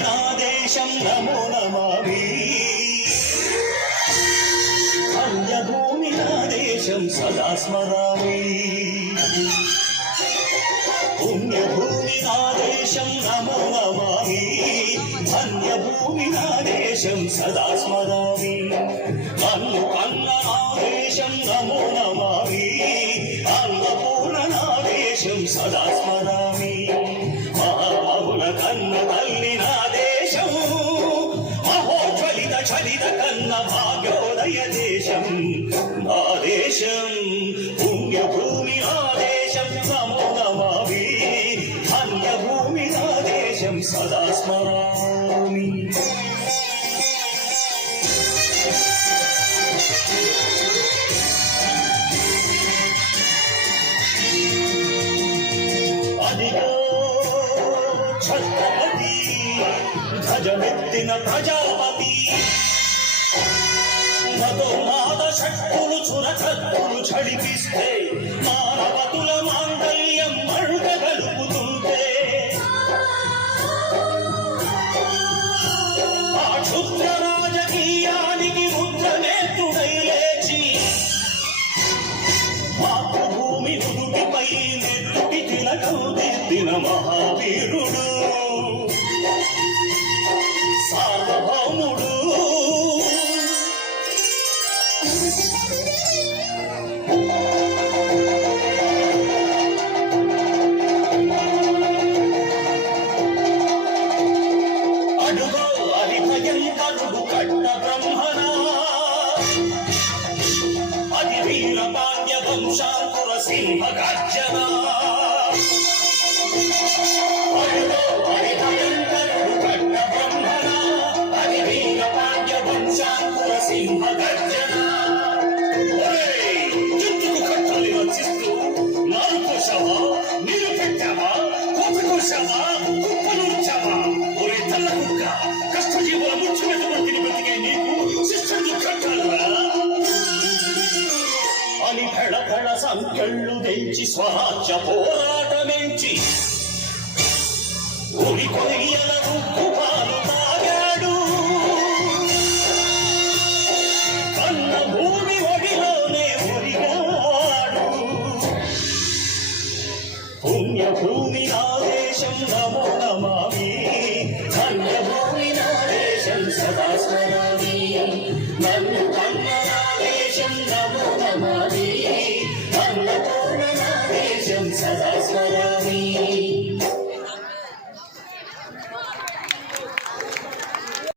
నాదేశం నమో నమామి ధన్యభూమి నాదేశం సదా స్మరామి పుణ్యభూమి నాదేశం నమో నమామి ధన్యభూమి నాదేశం సదా స్మరామి నన్ను కన్న నాదేశం నమో నమామి అన్నపూర్ణ నాదేశం సదా స్మరామి మహామహుల కన్న తల్లి నాదేశం మహోజ్వలిత చలిత కన్న భాగ్యోదయ దేశం నాదేశం పుణ్యభూమి నాదేశం నమో నమామి ధన్యభూమి నాదేశం సదా స్మరామి ఛత్రపతి ధ్వజమెత్తిన ప్రజాపతి మతోన్మాద శక్తులు చురకత్తులు చడిపిస్తే మానవతుల మాంగళ్యం అడుగగలుపుతుంటే ఆ క్షుద్ర రాజకీయానికి ముద్రనేత్రుడై లేచి మాతృభూమి నుదుటిపై నెత్తుటి తిలకం దిద్దిన మహావీరుడు సార్వభౌముడు అడుగో అది భయంకరుడు కట్ట బ్రహ్మణ అది వీరపాండ్య వంశాంకుర సింహ గర్జన అడుగో అది భయంకరుడు కట్ట బ్రహ్మణ అది వీరపాండ్య వంశాంకుర సింహ గర్జన జుట్టుకు కట్టలు రచిస్తూ నారు కోశావా నీరు పెట్టావా కోత కోశావా కుప్పనూర్చావా ఒరే తల్ల కుక్క కష్టజీవుల ముచ్చుమెటువంటి బతికే నీకు శిష్యుడు కట్టాలరా అని పెడపెడ సంఖ్యళ్ళు తెంచి స్వరాజ్య పోరాటమెంచి ఉరి కొనియల